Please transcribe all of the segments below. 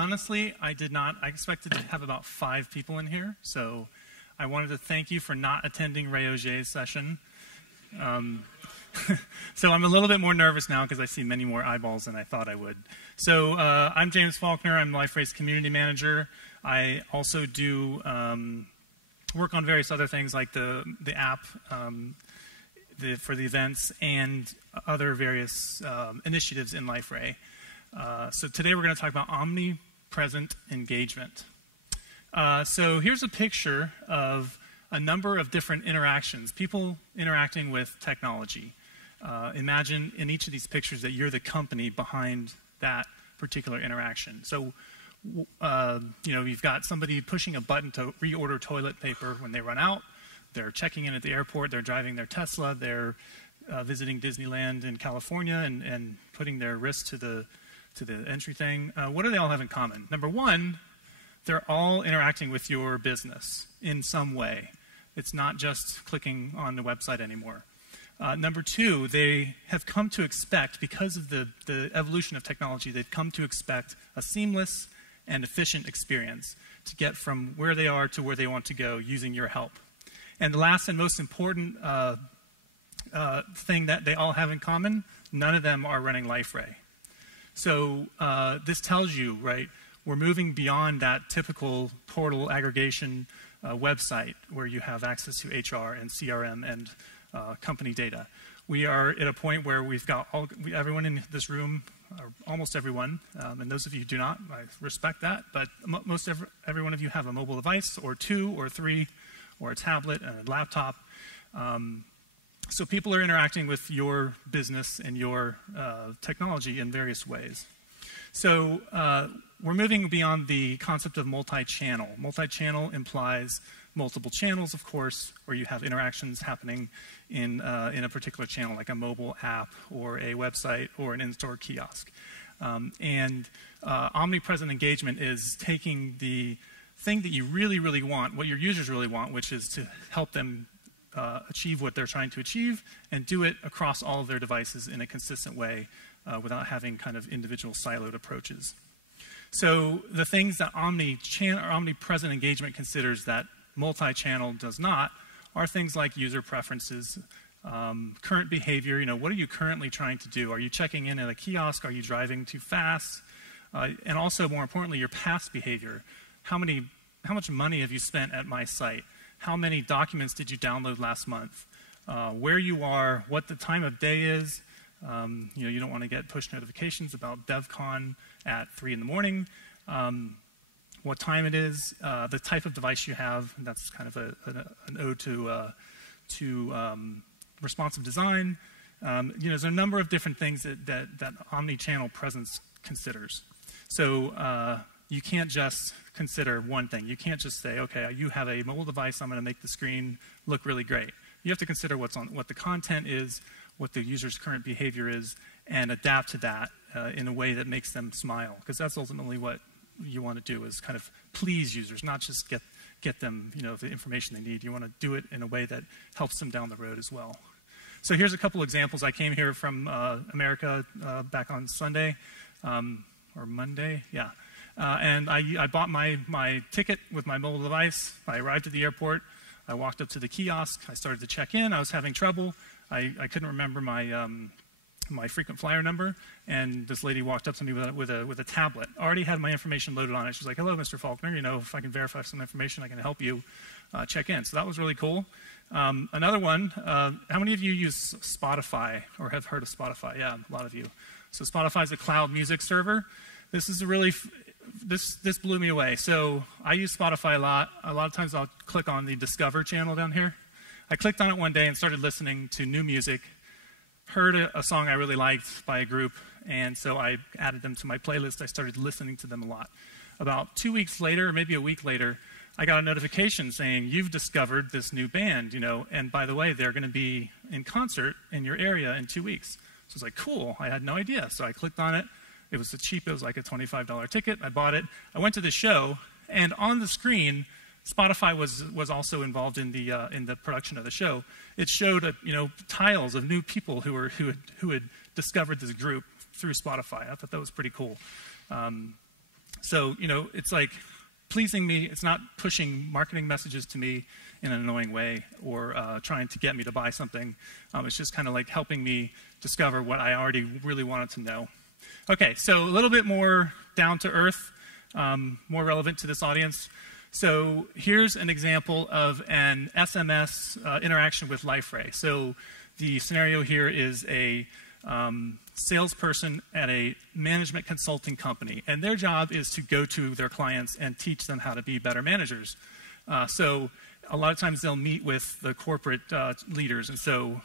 honestly, I did not. I expected to have about 5 people in here, so I wanted to thank you for not attending Ray Auger's session. So I'm a little bit more nervous now because I see many more eyeballs than I thought I would. So I'm James Falkner. I'm Liferay's community manager. I also do work on various other things like the app for the events and other various initiatives in Liferay. So today we're going to talk about Omni-Present engagement. So here's a picture of a number of different interactions, people interacting with technology. Imagine in each of these pictures that you're the company behind that particular interaction. So, you've got somebody pushing a button to reorder toilet paper when they run out. They're checking in at the airport. They're driving their Tesla. They're visiting Disneyland in California and putting their wrist to the entry thing. What do they all have in common? Number one, they're all interacting with your business in some way. It's not just clicking on the website anymore. Number two, they have come to expect, because of the evolution of technology, they've come to expect a seamless and efficient experience to get from where they are to where they want to go using your help. And the last and most important thing that they all have in common, none of them are running Liferay. So this tells you, right, we're moving beyond that typical portal aggregation website where you have access to HR and CRM and company data. We are at a point where we've got everyone in this room, or almost everyone, and those of you who do not, I respect that, but every one of you have a mobile device, or 2 or 3, or a tablet and a laptop. So people are interacting with your business and your technology in various ways. So we're moving beyond the concept of multi-channel. Multi-channel implies multiple channels, of course, where you have interactions happening in a particular channel, like a mobile app or a website or an in-store kiosk. Omnipresent engagement is taking the thing that you really, really want, what your users really want, which is to help them achieve what they're trying to achieve, and do it across all of their devices in a consistent way without having kind of individual siloed approaches. So the things that Omnipresent engagement considers that multi-channel does not are things like user preferences, current behavior. What are you currently trying to do? Are you checking in at a kiosk? Are you driving too fast? And also, more importantly, your past behavior. How much money have you spent at my site? How many documents did you download last month? Where you are, what the time of day is. You don't want to get push notifications about DEVCON at 3 in the morning. What time it is, the type of device you have. That's kind of an ode to responsive design. There's a number of different things that omni-channel presence considers. So you can't just consider one thing. You can't just say, okay, you have a mobile device, I'm going to make the screen look really great. You have to consider what the content is, what the user's current behavior is, and adapt to that in a way that makes them smile, because that's ultimately what you want to do, is kind of please users, not just get them the information they need. You want to do it in a way that helps them down the road as well. So here's a couple examples. I came here from America back on Sunday, or Monday, yeah. And I bought my ticket with my mobile device. I arrived at the airport. I walked up to the kiosk. I started to check in. I was having trouble. I couldn't remember my frequent flyer number, and this lady walked up to me with a tablet. Already had my information loaded on it. She's like, "Hello, Mr. Falkner. If I can verify some information, I can help you check in." So that was really cool. Another one. How many of you use Spotify or have heard of Spotify? Yeah, a lot of you. So Spotify is a cloud music server. This is this blew me away. So I use Spotify a lot. A lot of times I'll click on the Discover channel down here. I clicked on it one day and started listening to new music. Heard a song I really liked by a group, and so I added them to my playlist. I started listening to them a lot. About 2 weeks later, or maybe a week later, I got a notification saying, you've discovered this new band, and by the way, they're going to be in concert in your area in 2 weeks. So I was like, cool, I had no idea. So I clicked on it. It was cheap. It was like a $25 ticket. I bought it. I went to the show, and on the screen, Spotify was also involved in the production of the show. It showed tiles of new people who had discovered this group through Spotify. I thought that was pretty cool. So, it's like pleasing me. It's not pushing marketing messages to me in an annoying way or trying to get me to buy something. It's just kind of like helping me discover what I already really wanted to know. Okay, so a little bit more down to earth, more relevant to this audience. So here's an example of an SMS interaction with Liferay. So the scenario here is a salesperson at a management consulting company, and their job is to go to their clients and teach them how to be better managers. So a lot of times they'll meet with the corporate leaders, and so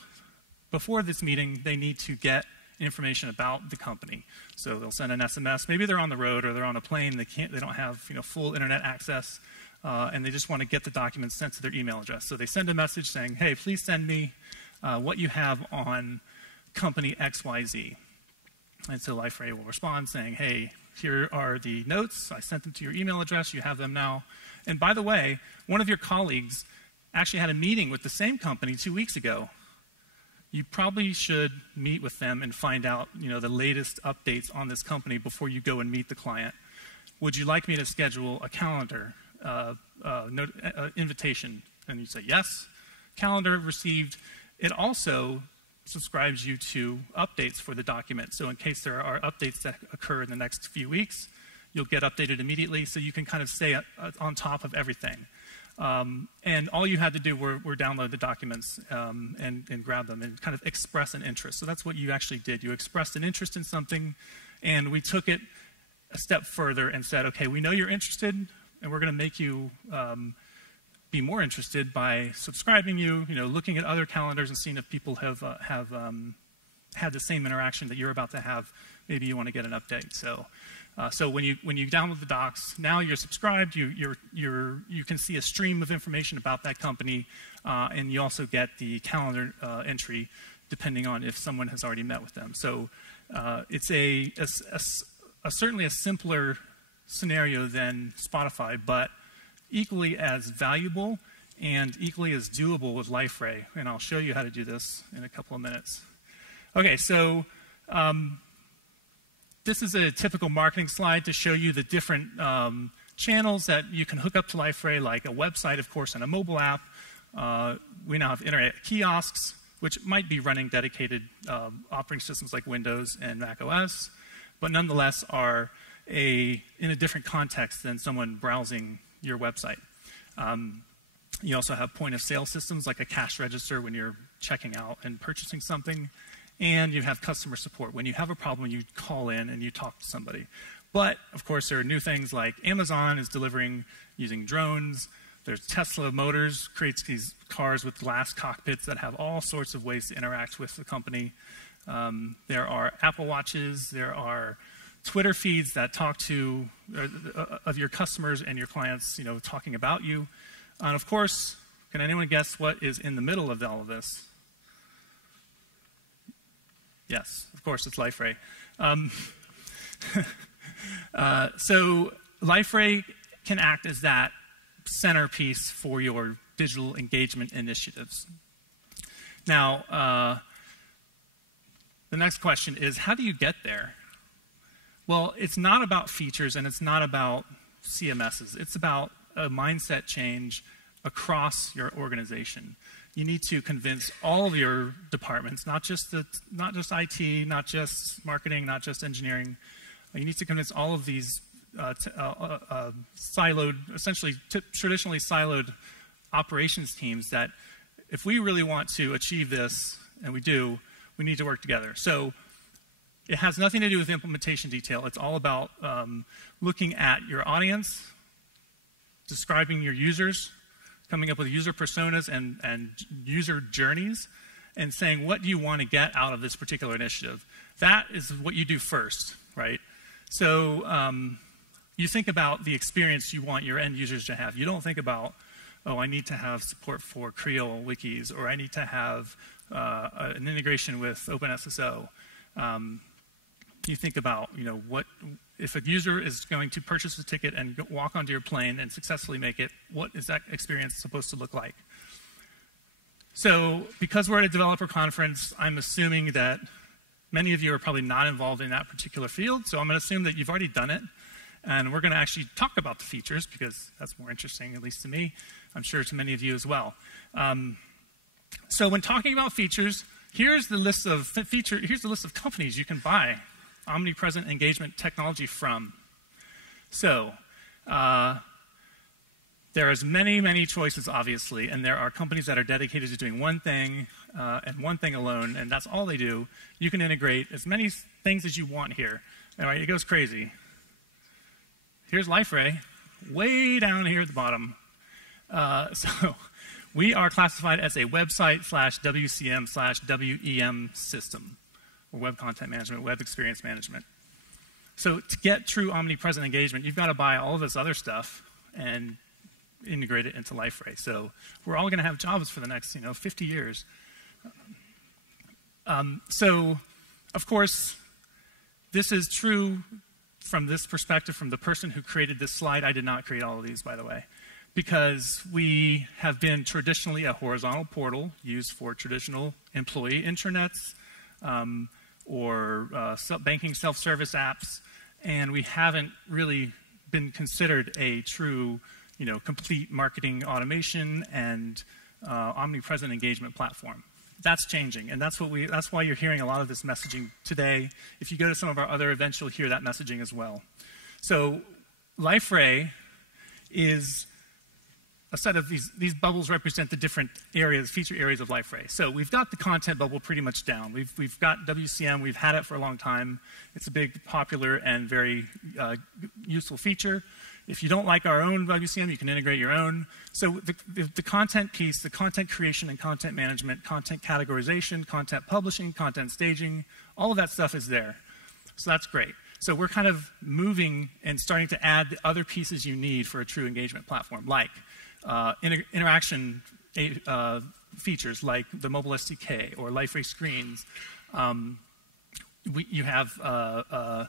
before this meeting, they need to get information about the company. So they'll send an SMS. Maybe they're on the road or they're on a plane. They don't have full internet access, and they just want to get the documents sent to their email address. So they send a message saying, "Hey, please send me what you have on company XYZ." And so Liferay will respond saying, "Hey, here are the notes. I sent them to your email address. You have them now. And by the way, one of your colleagues actually had a meeting with the same company 2 weeks ago. You probably should meet with them and find out, the latest updates on this company before you go and meet the client. Would you like me to schedule a calendar invitation?" And you say, "Yes." Calendar received. It also subscribes you to updates for the document. So in case there are updates that occur in the next few weeks, you'll get updated immediately, so you can kind of stay on top of everything. And all you had to do were download the documents and grab them and kind of express an interest. So that's what you actually did. You expressed an interest in something, and we took it a step further and said, "Okay, we know you're interested, and we're going to make you be more interested by subscribing you, looking at other calendars and seeing if people have had the same interaction that you're about to have. Maybe you want to get an update." So when you download the docs, now you're subscribed. You can see a stream of information about that company, and you also get the calendar entry, depending on if someone has already met with them. So it's certainly a simpler scenario than Spotify, but equally as valuable and equally as doable with Liferay. And I'll show you how to do this in a couple of minutes. Okay, so this is a typical marketing slide to show you the different channels that you can hook up to Liferay, like a website, of course, and a mobile app. We now have internet kiosks, which might be running dedicated operating systems like Windows and Mac OS, but nonetheless are in a different context than someone browsing your website. You also have point-of-sale systems like a cash register when you're checking out and purchasing something. And you have customer support. When you have a problem, you call in and you talk to somebody. But, of course, there are new things like Amazon is delivering using drones. There's Tesla Motors, creates these cars with glass cockpits that have all sorts of ways to interact with the company. There are Apple Watches. There are Twitter feeds that talk to of your customers and your clients, talking about you. And, of course, can anyone guess what is in the middle of all of this? Yes, of course, it's Liferay. So Liferay can act as that centerpiece for your digital engagement initiatives. Now, the next question is, how do you get there? Well, it's not about features and it's not about CMSs. It's about a mindset change across your organization. You need to convince all of your departments, not just IT, not just marketing, not just engineering. You need to convince all of these essentially traditionally siloed operations teams that if we really want to achieve this, and we do, we need to work together. So it has nothing to do with implementation detail. It's all about looking at your audience, describing your users, coming up with user personas and user journeys, and saying, what do you want to get out of this particular initiative? That is what you do first, right? So you think about the experience you want your end users to have. You don't think about, oh, I need to have support for Creole wikis, or I need to have an integration with OpenSSO. You think about, what if a user is going to purchase a ticket and walk onto your plane and successfully make it, what is that experience supposed to look like? So because we're at a developer conference, I'm assuming that many of you are probably not involved in that particular field, so I'm going to assume that you've already done it. And we're going to actually talk about the features because that's more interesting, at least to me. I'm sure to many of you as well. So when talking about features, here's the list of companies you can buy OmniPresent engagement technology from. So there is many, many choices, obviously, and there are companies that are dedicated to doing one thing and one thing alone, and that's all they do. You can integrate as many things as you want here. All right, it goes crazy. Here's Liferay, way down here at the bottom. So we are classified as a website/WCM/WEM system, or web content management, web experience management. So to get true omnipresent engagement, you've got to buy all of this other stuff and integrate it into Liferay. So we're all going to have jobs for the next 50 years. So, of course, this is true from this perspective, from the person who created this slide. I did not create all of these, by the way, because we have been traditionally a horizontal portal used for traditional employee intranets or banking self-service apps, and we haven't really been considered a true, complete marketing automation and omnipresent engagement platform. That's changing, and that's why you're hearing a lot of this messaging today. If you go to some of our other events, you'll hear that messaging as well. So Liferay is a set of these bubbles represent the different areas, feature areas of Liferay. So we've got the content bubble pretty much down. We've got WCM. We've had it for a long time. It's a big, popular, and very useful feature. If you don't like our own WCM, you can integrate your own. So the content piece, the content creation and content management, content categorization, content publishing, content staging, all of that stuff is there. So that's great. So we're kind of moving and starting to add the other pieces you need for a true engagement platform, like interaction features like the mobile SDK or Liferay screens. You have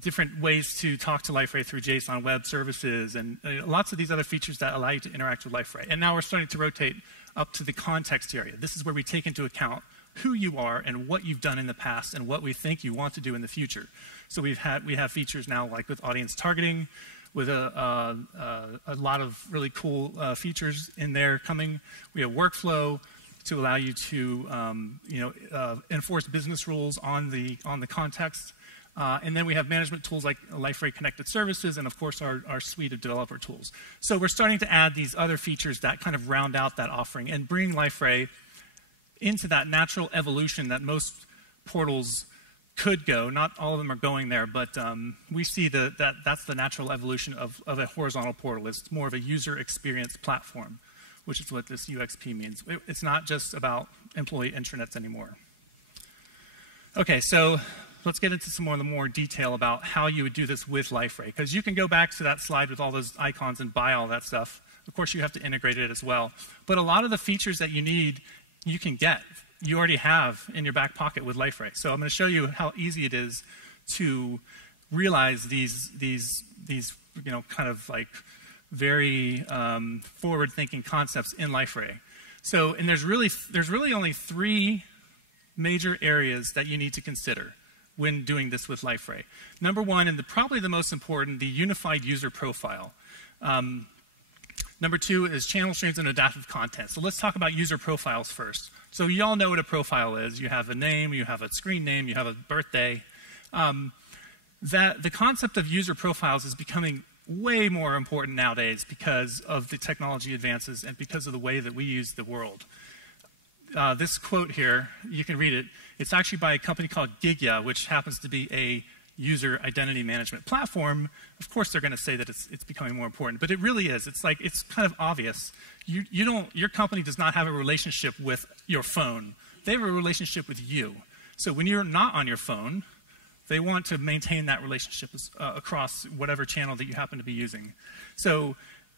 different ways to talk to Liferay through JSON web services and lots of these other features that allow you to interact with Liferay. And now we're starting to rotate up to the context area. This is where we take into account who you are and what you've done in the past and what we think you want to do in the future. So we have features now like with audience targeting, with a lot of really cool features in there coming. We have workflow to allow you to enforce business rules on the context. And then we have management tools like Liferay Connected Services and, of course, our suite of developer tools. So we're starting to add these other features that kind of round out that offering and bring Liferay into that natural evolution that most portals could go. Not all of them are going there, but we see that's the natural evolution of a horizontal portal. It's more of a user experience platform, which is what this UXP means. It's not just about employee intranets anymore. Okay, so let's get into some more detail about how you would do this with Liferay, because you can go back to that slide with all those icons and buy all that stuff. Of course, you have to integrate it as well. But a lot of the features that you need, you can get. You already have in your back pocket with Liferay. So I'm going to show you how easy it is to realize these kind of like very forward-thinking concepts in Liferay. So, and there's really only 3 major areas that you need to consider when doing this with Liferay. Number 1, and probably the most important, the unified user profile. Number 2 is channel streams and adaptive content. So let's talk about user profiles first. So you all know what a profile is. You have a name, you have a screen name, you have a birthday. The concept of user profiles is becoming way more important nowadays because of the technology advances and because of the way that we use the world. This quote here, you can read it. It's actually by a company called Gigya, which happens to be a user identity management platform. Of course, they're going to say that it's becoming more important, but it really is. It's kind of obvious. Your company does not have a relationship with your phone. They have a relationship with you. So when you're not on your phone, they want to maintain that relationship across whatever channel that you happen to be using. So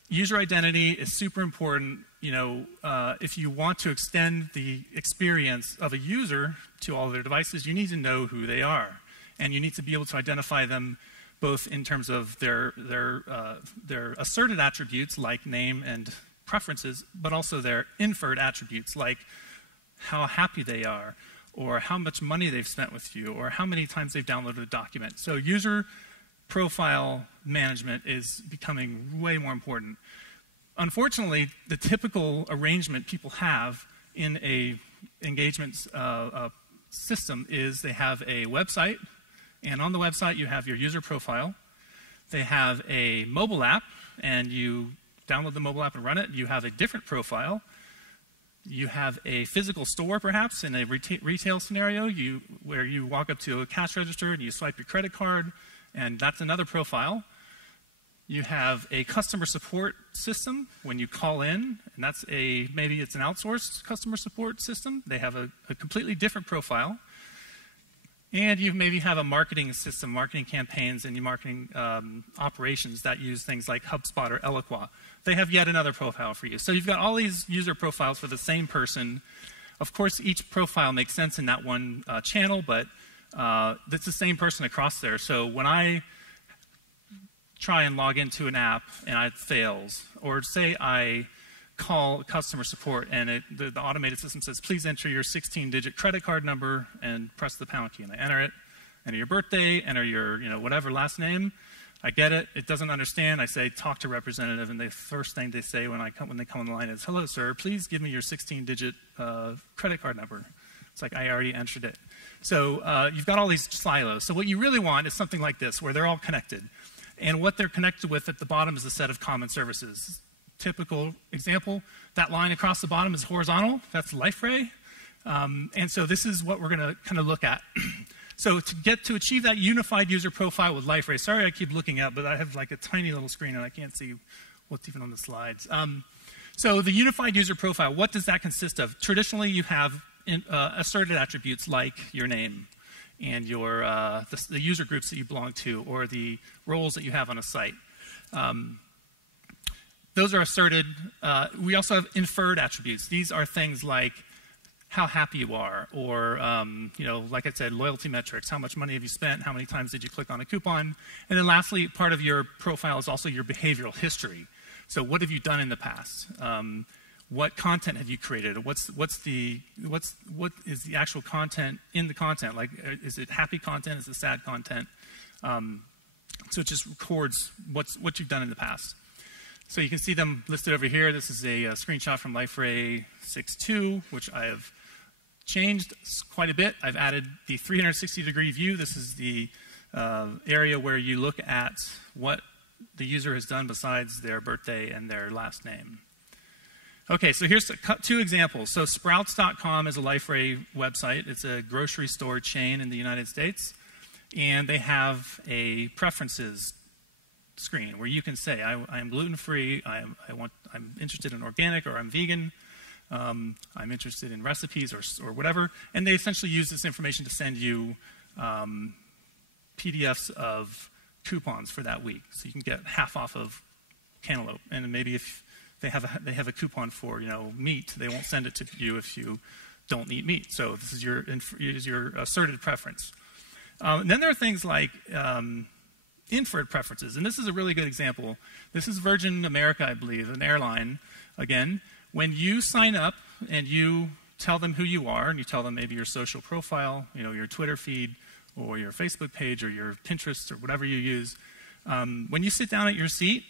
user identity is super important. If you want to extend the experience of a user to all of their devices, you need to know who they are. And you need to be able to identify them both in terms of their asserted attributes like name and preferences, but also their inferred attributes like how happy they are, or how much money they've spent with you, or how many times they've downloaded a document. So user profile management is becoming way more important. Unfortunately, the typical arrangement people have in a engagement system is they have a website, and on the website you have your user profile. They have a mobile app, and you download the mobile app and run it. You have a different profile. You have a physical store, perhaps, in a retail scenario, where you walk up to a cash register and you swipe your credit card, and that's another profile. You have a customer support system when you call in, and that's maybe it's an outsourced customer support system. They have a completely different profile. And you maybe have a marketing system, marketing campaigns, and marketing operations that use things like HubSpot or Eloqua. They have yet another profile for you. So you've got all these user profiles for the same person. Of course, each profile makes sense in that one channel, but it's the same person across there. So when I try and log into an app and it fails, or say I call customer support and the automated system says, please enter your 16-digit credit card number and press the pound key, and I enter it, enter your birthday, enter your whatever last name. I get it. It doesn't understand. I say, talk to representative, and the first thing they say when they come on the line is, hello, sir, please give me your 16-digit credit card number. It's like, I already entered it. So you've got all these silos. So what you really want is something like this, where they're all connected. And what they're connected with at the bottom is a set of common services. Typical example, that line across the bottom is horizontal. That's Liferay. And so this is what we're going to kind of look at. So to achieve that unified user profile with Liferay, sorry I keep looking up, but I have like a tiny little screen and I can't see what's even on the slides. So the unified user profile, what does that consist of? Traditionally, you have asserted attributes like your name and your the user groups that you belong to, or the roles that you have on a site. Those are asserted. We also have inferred attributes. These are things like how happy you are, or like I said, loyalty metrics. How much money have you spent? How many times did you click on a coupon? And then lastly, part of your profile is also your behavioral history. So what have you done in the past? What content have you created? What is the actual content in the content? Like, is it happy content? Is it sad content? So it just records what you've done in the past. So you can see them listed over here. This is a screenshot from Liferay 6.2, which I have changed quite a bit. I've added the 360-degree view. This is the area where you look at what the user has done besides their birthday and their last name. Okay, so here's two examples. So Sprouts.com is a Liferay website. It's a grocery store chain in the United States. And they have a preferences screen where you can say, I am gluten-free, I'm interested in organic, or I'm vegan, I'm interested in recipes or whatever. And they essentially use this information to send you PDFs of coupons for that week. So you can get half off of cantaloupe. And maybe if they have a coupon for meat, they won't send it to you if you don't eat meat. So this is your asserted preference. And then there are things like inferred preferences, and this is a really good example. This is Virgin America, I believe, an airline. Again, when you sign up and you tell them who you are, and you tell them maybe your social profile, your Twitter feed, or your Facebook page, or your Pinterest, or whatever you use, when you sit down at your seat,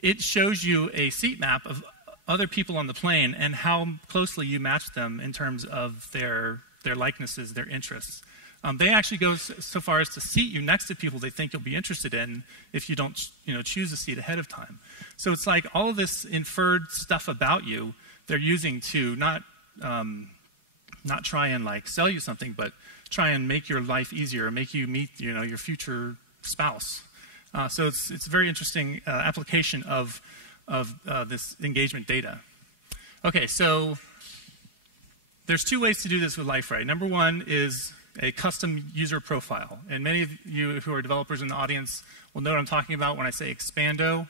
it shows you a seat map of other people on the plane and how closely you match them in terms of their likenesses, their interests. They actually go so far as to seat you next to people they think you'll be interested in if you don't choose a seat ahead of time. So it's like all of this inferred stuff about you they're using to not try and like sell you something, but try and make your life easier, make you meet your future spouse. So it's a very interesting application of this engagement data. Okay, so there's two ways to do this with Liferay. Number one is a custom user profile. And many of you who are developers in the audience will know what I'm talking about when I say expando.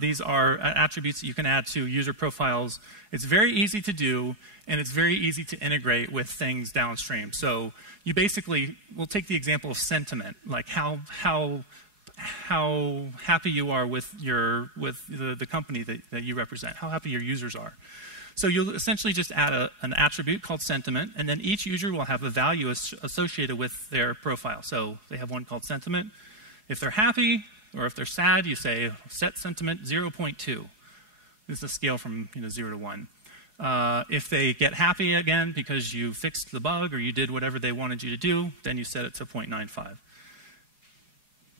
These are attributes that you can add to user profiles. It's very easy to do, and it's very easy to integrate with things downstream. So you basically, we'll take the example of sentiment, like how happy you are with the company that you represent, how happy your users are. So you'll essentially just add an attribute called sentiment, and then each user will have a value associated with their profile. So they have one called sentiment. If they're happy or if they're sad, you say set sentiment 0.2. This is a scale from 0 to 1. If they get happy again because you fixed the bug or you did whatever they wanted you to do, then you set it to 0.95.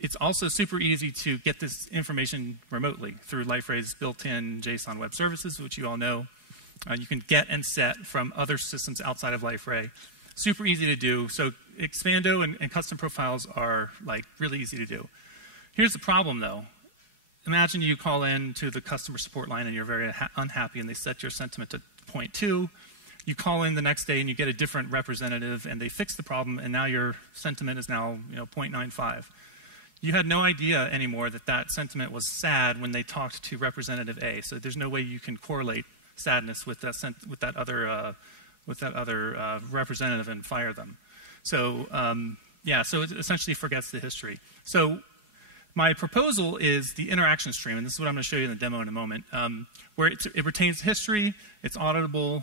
It's also super easy to get this information remotely through Liferay's built-in JSON web services, which you all know. You can get and set from other systems outside of Liferay. Super easy to do. So Expando and custom profiles are like really easy to do. Here's the problem though. Imagine you call in to the customer support line and you're very unhappy and they set your sentiment to 0.2. You call in the next day and you get a different representative and they fix the problem and now your sentiment is now 0.95. You had no idea anymore that that sentiment was sad when they talked to representative A. So there's no way you can correlate sadness with that other representative and fire them. So yeah, so it essentially forgets the history. So my proposal is the interaction stream, and this is what I'm going to show you in the demo in a moment, where it retains history, it's auditable,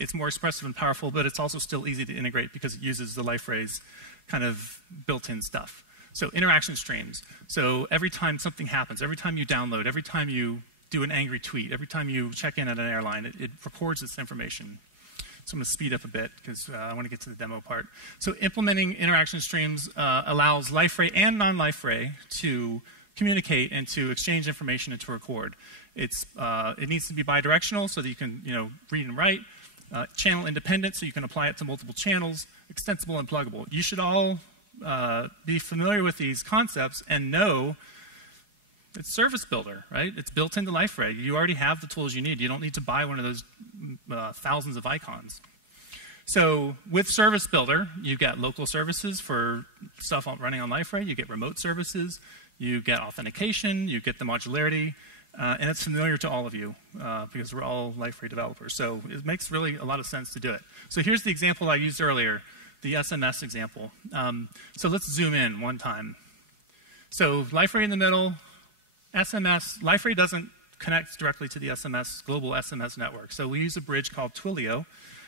it's more expressive and powerful, but it's also still easy to integrate because it uses the Liferay's kind of built-in stuff. So interaction streams. So every time something happens, every time you download, every time you do an angry tweet, every time you check in at an airline, it records this information. So I'm going to speed up a bit because I want to get to the demo part. So implementing interaction streams allows Liferay and non-Liferay to communicate and to exchange information and to record. It needs to be bidirectional so that you can read and write. Channel independent so you can apply it to multiple channels. Extensible and pluggable. You should all be familiar with these concepts and know it's Service Builder, right? It's built into Liferay. You already have the tools you need. You don't need to buy one of those thousands of icons. So with Service Builder, you get local services for stuff running on Liferay. You get remote services. You get authentication. You get the modularity. And it's familiar to all of you because we're all Liferay developers. So it makes really a lot of sense to do it. So here's the example I used earlier, the SMS example. So let's zoom in one time. So Liferay in the middle. SMS, Liferay doesn't connect directly to the global SMS network. So we use a bridge called Twilio.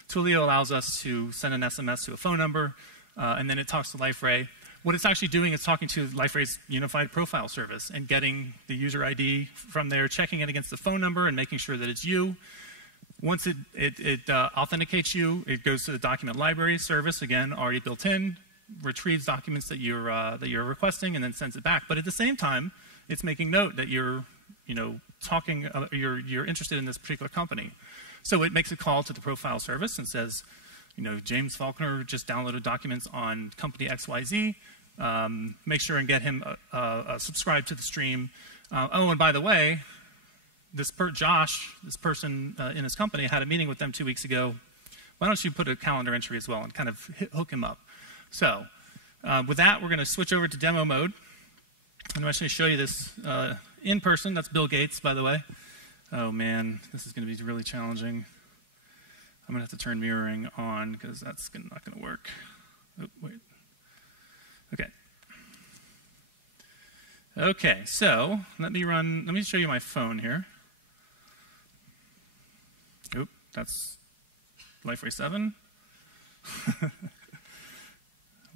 Twilio allows us to send an SMS to a phone number, and then it talks to Liferay. What it's actually doing is talking to Liferay's unified profile service and getting the user ID from there, checking it against the phone number and making sure that it's you. Once it authenticates you, it goes to the document library service, again, already built in, retrieves documents that you're requesting, and then sends it back. But at the same time, it's making note that you're interested in this particular company. So it makes a call to the profile service and says, James Falkner just downloaded documents on company XYZ. Make sure and get him subscribed to the stream. Oh, and by the way, Josh, this person in his company, had a meeting with them 2 weeks ago. Why don't you put a calendar entry as well and kind of hook him up? So with that, we're going to switch over to demo mode. I'm actually going to show you this in person. That's Bill Gates, by the way. Oh, man, this is going to be really challenging. I'm going to have to turn mirroring on because that's not going to work. Oh, wait. Okay. Okay, so let me show you my phone here. Oop, that's Liferay 7.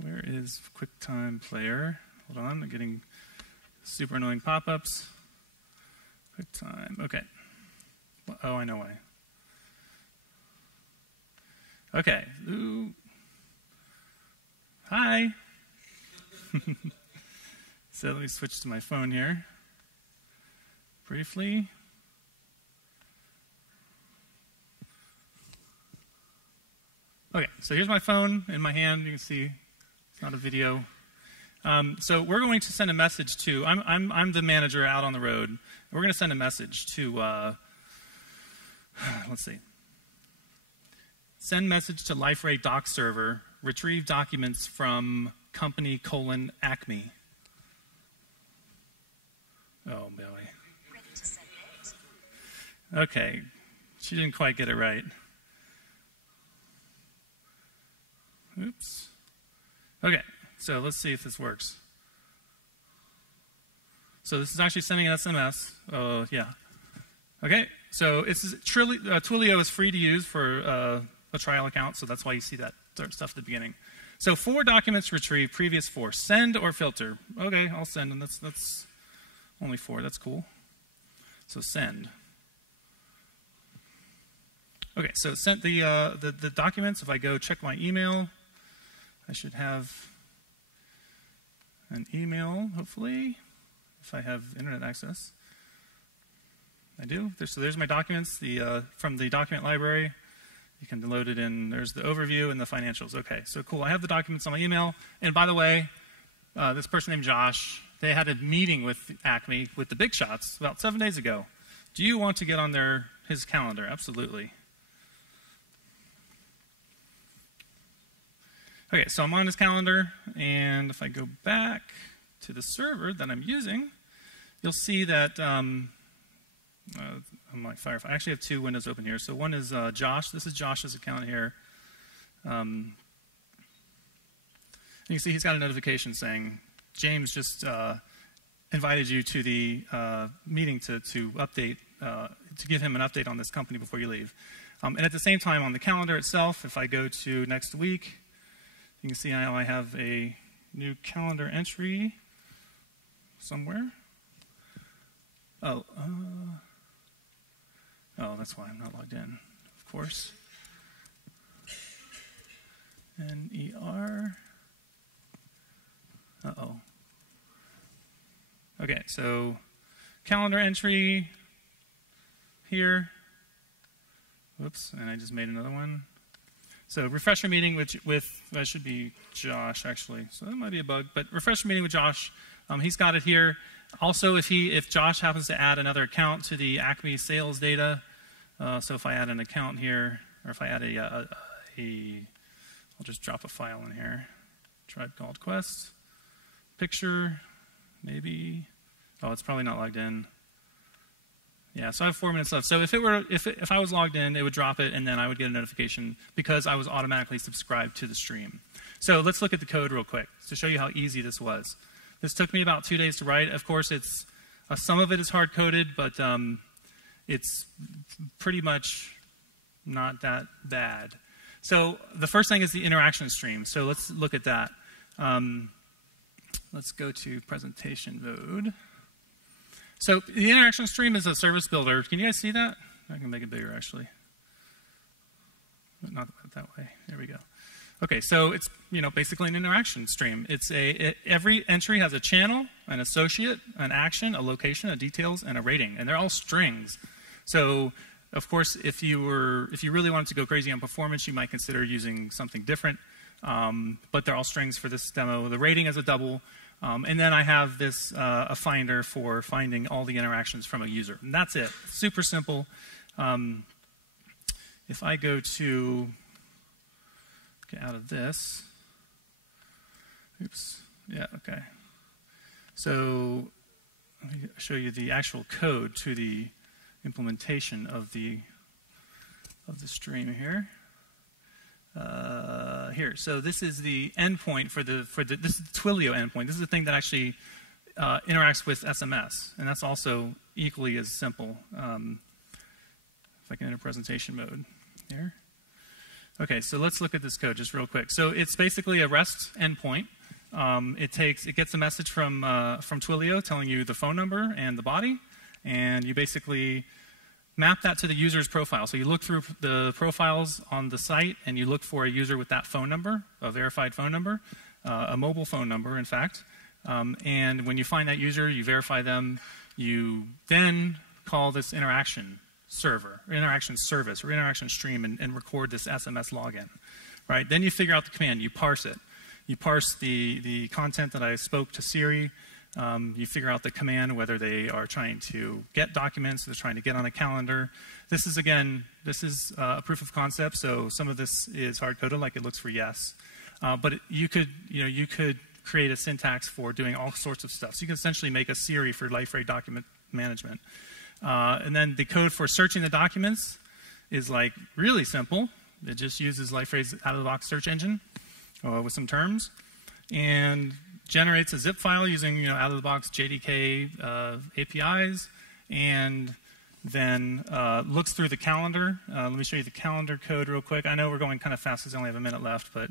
Where is QuickTime Player? Hold on, I'm getting super annoying pop-ups. QuickTime, okay. Oh, I know why. Okay, ooh. Hi. So let me switch to my phone here briefly. Okay, so here's my phone in my hand. You can see it's not a video. So we're going to send a message to, I'm the manager out on the road. We're going to send a message to, let's see. Send message to Liferay doc server, retrieve documents from company : Acme. Oh, boy. Okay, she didn't quite get it right. Oops. Okay, so let's see if this works. So this is actually sending an SMS. Yeah. Okay, so Twilio is free to use for a trial account, so that's why you see that stuff at the beginning. So 4 documents retrieved, previous 4. Send or filter. Okay, I'll send, and that's only 4. That's cool. So send. Okay, so sent the documents. If I go check my email, I should have an email, hopefully, if I have internet access. I do. So there's my documents from the document library. You can load it in. There's the overview and the financials. Okay, so cool. I have the documents on my email. And by the way, this person named Josh, they had a meeting with Acme, with the big shots, about 7 days ago. Do you want to get on his calendar? Absolutely. Okay, so I'm on his calendar, and if I go back to the server that I'm using, you'll see that on my Firefox, I actually have 2 windows open here. So one is Josh. This is Josh's account here. You can see he's got a notification saying, James just invited you to the meeting to update, to give him an update on this company before you leave. And at the same time, on the calendar itself, if I go to next week, you can see now I have a new calendar entry somewhere. Oh, that's why I'm not logged in, of course. NER. Uh-oh. Okay, so calendar entry here. Whoops, and I just made another one. So refresher meeting with that should be Josh, actually. So that might be a bug, but refresher meeting with Josh. He's got it here. Also, if Josh happens to add another account to the Acme sales data, so if I add an account here, or if I add I'll just drop a file in here. Tribe called Quest. Picture, maybe. Oh, it's probably not logged in. Yeah, so I have 4 minutes left. So if I was logged in, it would drop it, and then I would get a notification because I was automatically subscribed to the stream. So let's look at the code real quick to show you how easy this was. This took me about 2 days to write. Of course, some of it is hard-coded, but it's pretty much not that bad. So the first thing is the interaction stream. So let's look at that. Let's go to presentation mode. So the interaction stream is a service builder. Can you guys see that? I can make it bigger, actually. But not that way. There we go. Okay, so it's basically an interaction stream. Every entry has a channel, an associate, an action, a location, a details, and a rating, and they're all strings. So of course, if you really wanted to go crazy on performance, you might consider using something different. But they're all strings for this demo. The rating is a double. And then I have this a finder for finding all the interactions from a user. And that's it. Super simple. If I go to get out of this. Oops. Yeah, okay. So let me show you the actual code to the implementation of the stream here. Here, so this is the endpoint this is the Twilio endpoint. This is the thing that actually interacts with SMS, and that's also equally as simple. If I can enter presentation mode here. Okay, so let's look at this code just real quick. So it's basically a REST endpoint. It gets a message from Twilio telling you the phone number and the body, and you basically map that to the user's profile. So you look through the profiles on the site, and you look for a user with that phone number, a verified phone number, a mobile phone number, in fact. And when you find that user, you verify them. You then call this interaction server, or interaction service, or interaction stream, and record this SMS login. Right? Then you figure out the command. You parse it. You parse the content that I spoke to Siri. You figure out the command, whether they are trying to get documents, they're trying to get on a calendar. This is a proof of concept, so some of this is hard-coded, like it looks for yes. But you could create a syntax for doing all sorts of stuff. So you can essentially make a Siri for Liferay document management. And then the code for searching the documents is like really simple. It just uses Liferay's out-of-the-box search engine with some terms, and generates a zip file using out-of-the-box JDK APIs, and then looks through the calendar. Let me show you the calendar code real quick. I know we're going kind of fast because I only have a minute left, but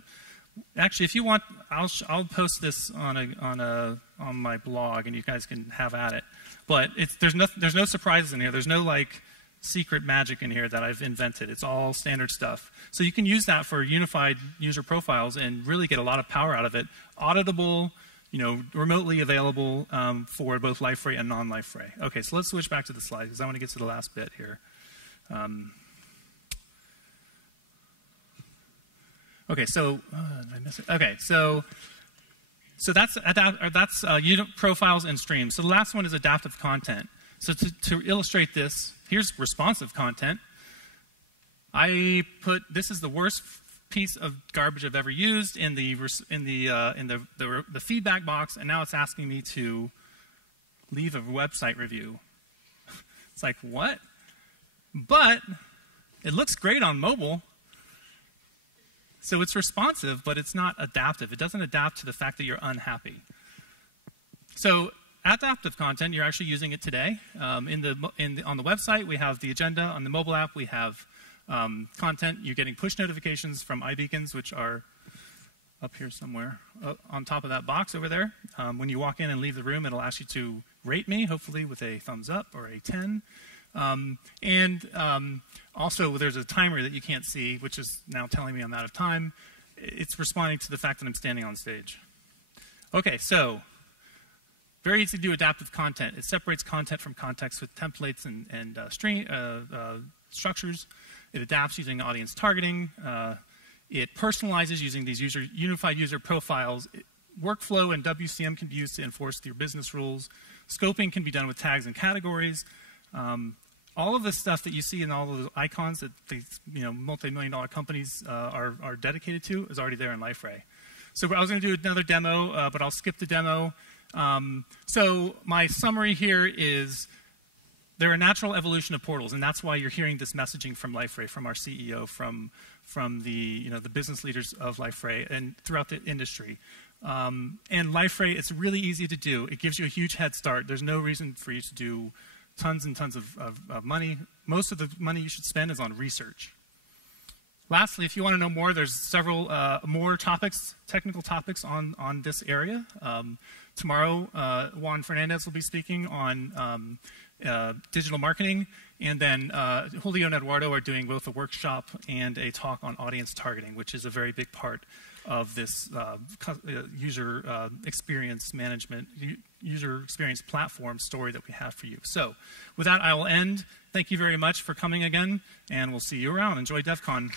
Actually, if you want, I'll post this on my blog, and you guys can have at it. But there's no surprises in here. There's no like secret magic in here that I've invented. It's all standard stuff. So you can use that for unified user profiles and really get a lot of power out of it. Auditable, remotely available for both Liferay and non-Liferay. Okay, so let's switch back to the slide because I want to get to the last bit here. Okay, so did I miss it? Okay, so that's unit profiles and streams. So the last one is adaptive content. So to illustrate this, here's responsive content. This is the worst piece of garbage I've ever used in the feedback box, and now it's asking me to leave a website review. It's like, what? But it looks great on mobile. So it's responsive, but it's not adaptive. It doesn't adapt to the fact that you're unhappy. So adaptive content, you're actually using it today. On the website, we have the agenda. On the mobile app, we have content. You're getting push notifications from iBeacons, which are up here somewhere on top of that box over there. When you walk in and leave the room, it'll ask you to rate me, hopefully with a thumbs up or a 10. Also, there's a timer that you can't see, which is now telling me I'm out of time. It's responding to the fact that I'm standing on stage. Okay, so very easy to do adaptive content. It separates content from context with templates and structures. It adapts using audience targeting. It personalizes using these unified user profiles. Workflow and WCM can be used to enforce your business rules. Scoping can be done with tags and categories. All of the stuff that you see in all of the icons that these multi-million-dollar companies are dedicated to is already there in Liferay. So I was going to do another demo, but I'll skip the demo. So my summary here is they're a natural evolution of portals, and that's why you're hearing this messaging from Liferay, from our CEO, from the the business leaders of Liferay and throughout the industry. And Liferay, it's really easy to do. It gives you a huge head start. There's no reason for you to do tons and tons of money. Most of the money you should spend is on research. Lastly, if you want to know more, there's several more topics, technical topics on this area. Tomorrow, Juan Fernandez will be speaking on digital marketing, and then Julio and Eduardo are doing both a workshop and a talk on audience targeting, which is a very big part of this user experience management, user experience platform story that we have for you. So with that, I will end. Thank you very much for coming again, and we'll see you around. Enjoy DEVCON.